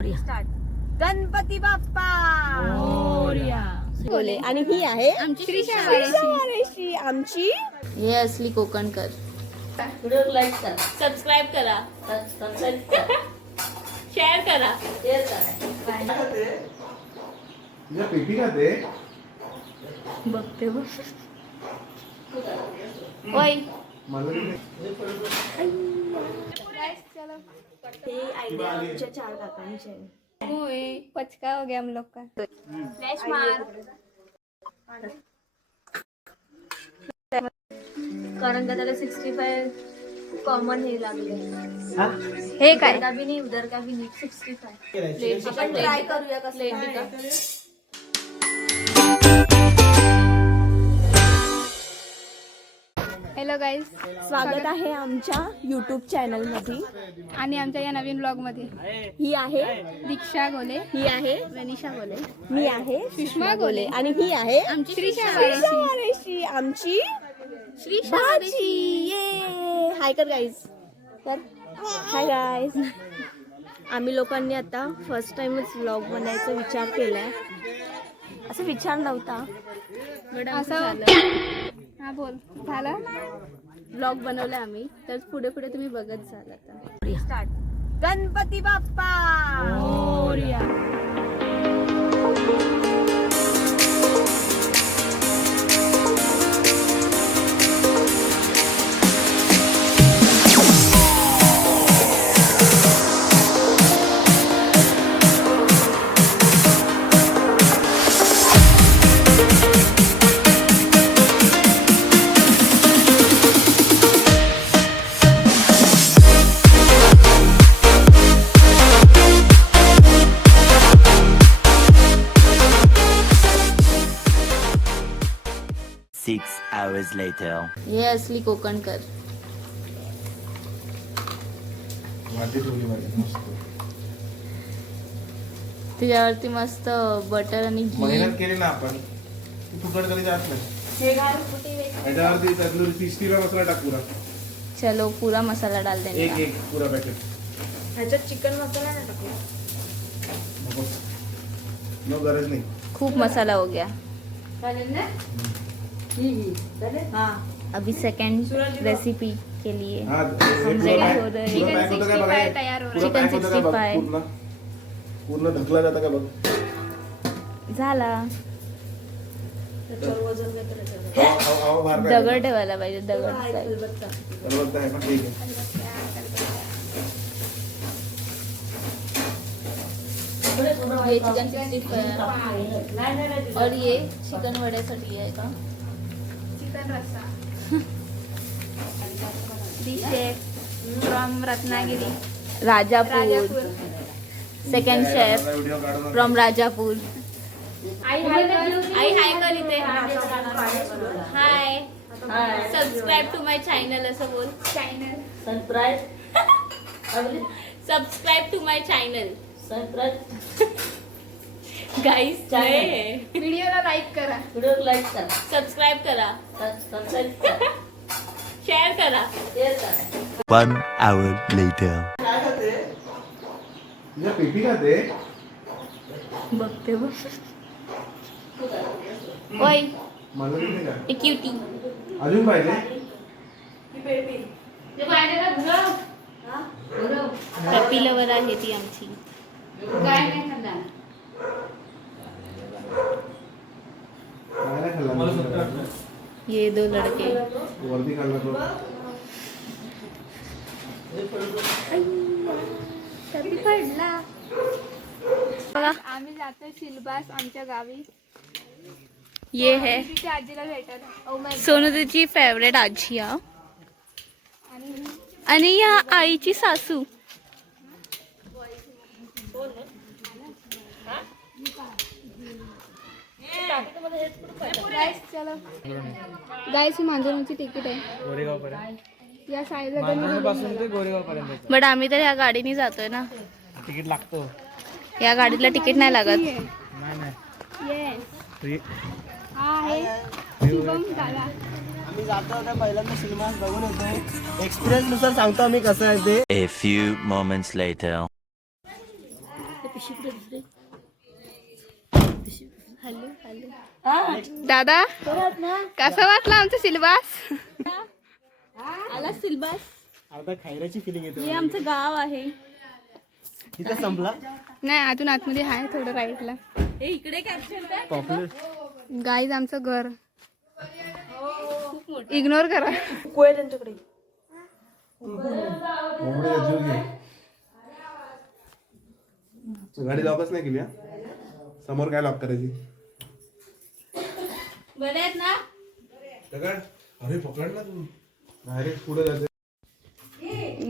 Start. Ganpati Bappa Morya. बोले. आणि ही आहे आमची श्रीषा वारेशी, आमची हे असली कोकणकर. व्हिडिओ लाईक करा, सबस्क्राईब करा, शेअर करा. तुझ्या पेटी खाते बघते बघ. ओय हे आयडिया आमच्या 4 काकांची आहे. ओए पचका हो गया हम लोग का. फ्लॅश मार. कारण का त्याला 65 कॉमन हे लागले. हे काय का भी नाही, उधर का भी नाही. 65 आपण ट्राय करूया कसं. हॅलो गाईज, स्वागत आहे आमच्या YouTube चॅनल मध्ये. आणि आमच्या या नवीन ब्लॉग मध्ये ही आहे दीक्षा गोले, ही आहे वनिशा गोले, मी आहे सुषमा गोले आणि ही आहे आमची श्रीषा श्रीषा वारेशी, आमची श्रीषा भाची. ये हाय कर गाईज, तर हाय गाईज. आम्ही लोकांनी आता फर्स्ट टाइमच व्लॉग बनायचा विचार केलाय. असं विचार नव्हता, असं. हा बोल, झालं. व्लॉग बनवला आम्ही, तर पुढे पुढे तुम्ही बघत जाल. आता start. Ganpati Bappa Morya. Six hours later. हे असली कोकणकर. माझी ठेवली माझी मस्त. त्याच्यावरती मस्त बटर आणि घी. मेहनत केली ना आपण, ती फुकट कधी जात नाही. याच्यावरती तंदुरी 30 किलो मसाला टाक पुरा. चलो पूरा मसाला डाल देंगे. एक पुरा पॅकेट ह्याच्यात चिकन मसाला नाही टाकला. नको, नो गरज नाही. खूप मसाला हो गया. अभी सेकंड रेसिपी के लिए हा, हम पुरा ready पॅक- हो रहे हैं. पुरा पॅक होतं का बघा हे? तयार हो पुरा Chicken पॅक होतं का बघ, 65. पूर्ण पूर्ण ढकला जातं का बघ. झाला. त्याच्यावर वजन काय करायचं. आव बाहेर काढ. दगड ठेवायला पाहिजे, दगड हाय size. खलबत्ता. बरोबर आहे पण ठीक आहे. ये चिकन 65 और ये चिकन वड्यासाठी आहे का. Chicken rassa. Dish from Ratnagiri, Rajapur. Second chef video काढून फ्रॉम राजापूर. आई हाय कर. आई हाय कर इथे. Hi, subscribe to my channel असं बोल. Channel subscribe to my channel. Guys व्हिडिओला लाईक करा. सबस्क्राईब करा, शेअर करा. 1 hour later. काय खाते? तुझ्या पेटी खाते बघते बघ. ओय मला नाही का एक क्यूटी. अजून पाहिजे. हॅपी लवर आहे ती आमची. खायला खाल्ला ये दो लड़के. वरती खाल्ला तो. बघा, आम्ही जातोय सिलबास आमच्या गावी. ये है तिथे आजीला भेटत. Oh my. सोनूची फेवरेट आजी हा. आणि या आईची सासू. गाईस चलो. गाईस ही मांजरांची तिकीट आहे. गोरेगाव पर्यंत या साईडला मांजरपासून ते गोरेगाव पर्यंत बट आम्ही तर ह्या गाडीने जातोय ना. तिकीट लागतो. या गाडीला तिकीट नाही लागत. नाही नाही येस. फ्री. हा आहे शुभम दादा. आम्ही जातो आता पहिल्यांदा सिनेमा बघून येतो. एक्सपिरियन्स नुसार सांगतो आम्ही कसं आहे ते. A few moments later. दादा कसा वाटला आमचा सिलेबस? आला सिलेबस. आता खायराची फिलिंग येते. हे आमचं गाव आहे. इथं संपला. नाही अजून आतमध्ये आहे थोडं राईटला. हे इकडे कॅप्शन काय? पॉप्युलर. गाईज आमचं घर इग्नोर करा. कोय त्यांच्याकडे. गाडी लॉकच नाही केली हा. समोर काय लॉक करायची? बरे आहेत ना? दगड अरे पकडला तू. डायरेक्ट पुढे जाते.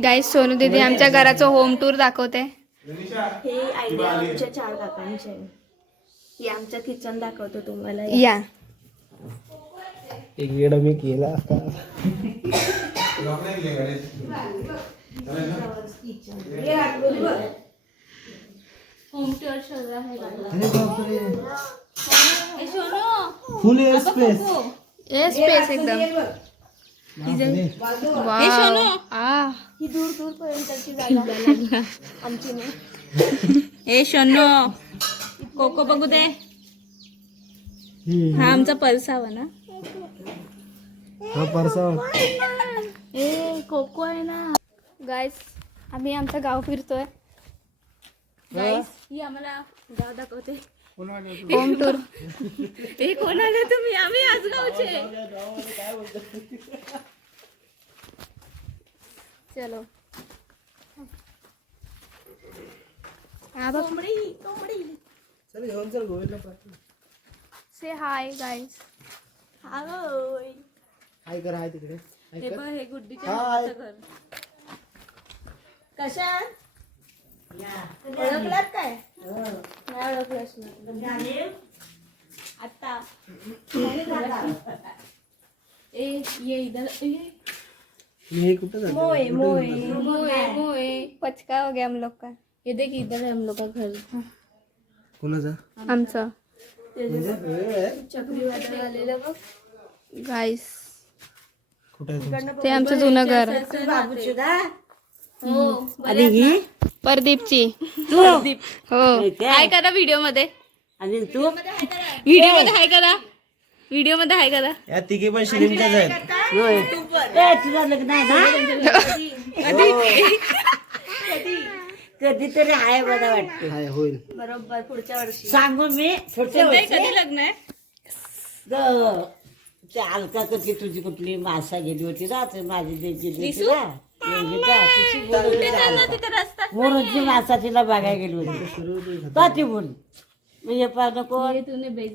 गाईज सोनू दीदी आमच्या घराचं होम टूर दाखवते. हे आयडिया आमच्या 4 काकांची आहे. हे आमचं किचन दाखवतो तुम्हाला. या एक वेळ मी केला आता. लॉक नाही केली गाडी. होम टूर शोधा आहे. अरे बापरे. ए सोनू फुल एअर स्पेस. ए स्पेस एकदम. वाव. आ ही दूर दूर पर्यंतची जागा आमची नाही. ए सोनू कोको बघू दे. हा आमचा परसावा ना. हा परसा. ए कोको आहे ना. गाईज आम्ही आमचं गाव फिरतोय. गाईस ही आम्हाला गाव दाखवते. Home tour. हे कोण आले तुम्ही? आम्ही आजगावचे. चलो हा बघ. कोंबडी कोंबडी. चल घेऊन चल गोविंदला पाठव. से हाय गाईज. हाय. हाय कर. हाय तिकडे. हाय हे कर. बघ हे गुड्डीच्या हाय. मुलाचं घर. कशा ओळखलात काय? नाही ओळखलं असणार. आता ए ये इधर. हे कुठं झालं? मोय मोय. मोए मोए पचका हो गया हम लोग का. ये देख इधर है हम लोग का घर. कोणाचा? आमचं म्हणजे वेळ आहे. चक्रीवादळ आलेलं बघ. गाईस कुठं आहे तुमचं? ते आमचं जुनं घर. हो. परदीपची. हो हाय करा व्हिडिओ मध्ये. आणि तू? व्हिडिओ मध्ये हाय करा. व्हिडिओ मध्ये हाय करा. या तिघी पण शिरीमच्याच आहेत. होय. तुझा लग्न आहे ना? कधीतरी आहे मला वाटतं. हाय होईल. बरोबर पुढच्या वर्षी. सांगू मी पुढच्या कधी लग्न आहे? ते अलका कधी तुझी कुठली मासा गेली होती ना ते माझी गेली होती ना योगिता, तिची बोलत होती. मोरूची मासा तिला बघायला गेली होती. का ती बोल म्हणजे पाहणं कोण?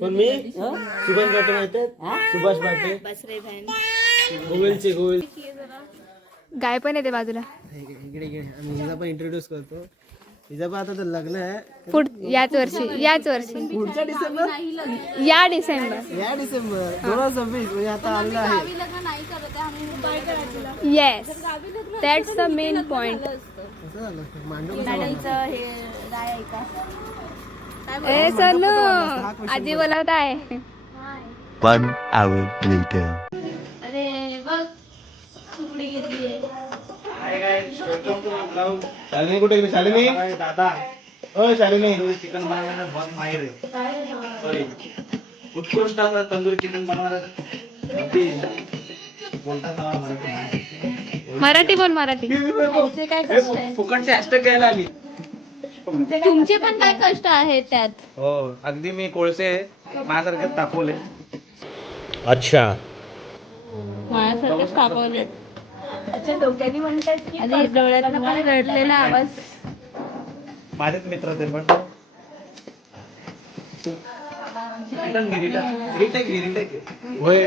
पण मी सुभाष भाटे माहिती आहेत? सुभाष भाटे गोविंदचे गोविंद. गाय पण येते बाजूला. इकडे घे. आम्ही हिला पण इंट्रोड्यूस करतो. हिचं पण आता तर लग्न आहे. याच वर्षी पुढच्या डिसेंबर. या डिसेंबर. या डिसेंबर 2026 म्हणजे आता आलेलं आहे. Yes that's the main point. कसं झालं? मांडव कसं मॅडमचं हे राय आहे का? ए सोनू आजी बोलवत आहे. 1 hour later. अरे बघ कुठे घेतली. शालिनी कुठे गेली? शालिनी दादा ओ शालिनी. चिकन बनवायला बहुत माहिर आहे. उत्कृष्ट असं तंदूरी चिकन बनवायला बोलतात ना मराठी. मराठी बोल मराठी. फुकटचे हॅशटॅग घ्यायला आली. तुमचे पण काय कष्ट आहेत त्यात. हो अगदी मी कोळसे माझ्यासारखे तापवले. माझ्यासारखेच कापवले. अच्छा डोक्याने म्हणतात की आधी डोळ्यात रडलेला आवाज. माझेच मित्र ते पण. होय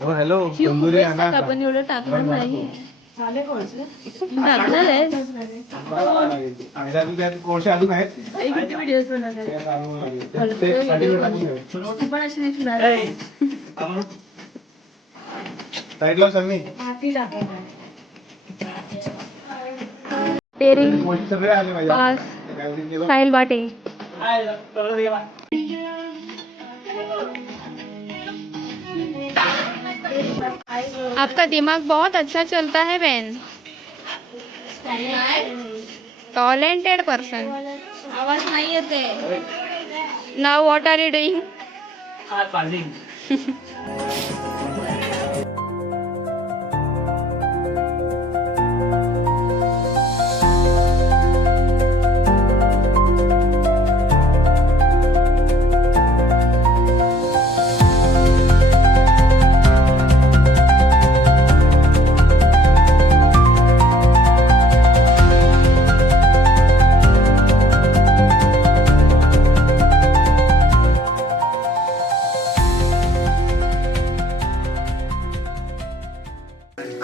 हो हॅलो तंदुरी आणा. आपण एवढं टाकणार नाही. टाकणार आहे. कोळसे अजून आहेत. व्हिडिओ बनवणार. पण अशी नाही फिरणार. साईडला शालिनी. पेरिंग कोळसे सगळे आले माझ्या. पास साहिल बाटे. आपका दिमाग बहुत अच्छा चलता है बहन. Talented person. आवाज नाही येते. नाव व्हॉट आर यू डुईंग?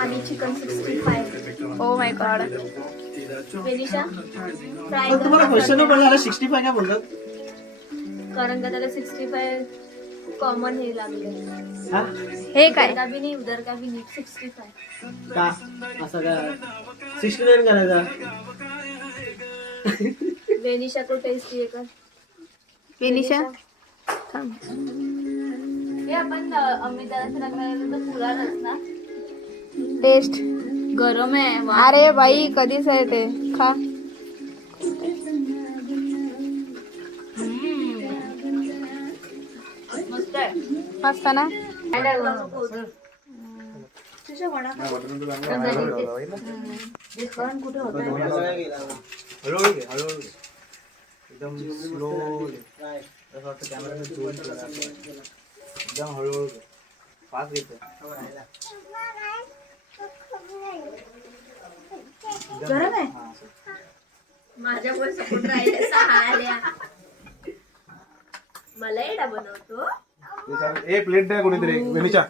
आणि chicken 65. Oh my God. Venisha fry पण तुम्हाला क्वेश्चन पडला 65 काय बोलतात? कारण का त्याला 65 कॉमन हे लागले. हा? हे काय? का भी नाही उधर का भी नाही 65. का असं का 69 करायचा? वेनिशा को टेस्ट ये कर. वेनिशा हे आपण अमिताला लागला तर पुराणच ना. टेस्ट. गरम आहे वा. अरे बाई कधीच आहे ते. खा. मस्त आहे. मस्त ना. हळूहळू घे, हळूहळू घे. एकदम स्लोली. असं वाटतं कॅमेराने झूम केला आपण. एकदम हळूहळू घे. फास्ट घेतो. गरम आहे. हा, असं. माझ्यामुळे सपोर्ट राहिले 6 आल्या. मला एडा बनवतो. ए प्लेट द्या कोणीतरी वेनिशा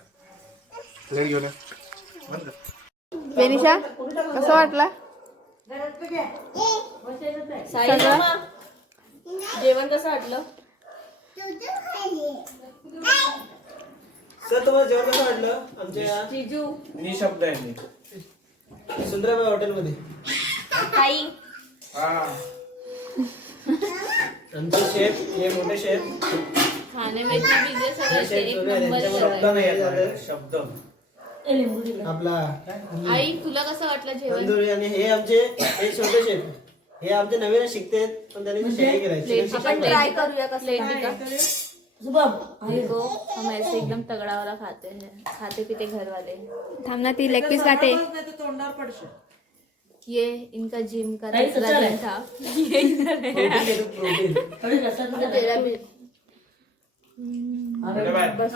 प्लेट घेऊन या. वेनिशा कसं वाटलं? साई मामा, जेवण कसं वाटलं? सर तुम्हाला जेवण कसं वाटलं आमच्या या जिजू निशब्द आहे मी. सुंदराबाई हॉटेलमध्ये? ताई आमचे शेफ हे मोठे शेफ खाण्यापैकी बिजे सगळं शेफ एक जो नंबर त्यांच्यामध्ये शब्द नाही येत शब्द. आपला आई तुला कसं वाटलं जेवण? तंदुरी आणि हे आमचे हे छोटे शेफ हे आमचे नवीन शिकते पण त्यांनी शेअर करायची आपण ट्राय करूया कसं प्लेट काय. दिखा. आई को हम ऐसे एकदम तगड़ा वाला खाते हैं, खाते पीते घर वाले. थांब ना ती लेग पीस खाते. ये इनका जिम का दूसरा दिन था. ये इधर है. प्रोटीन तेरा भी. बस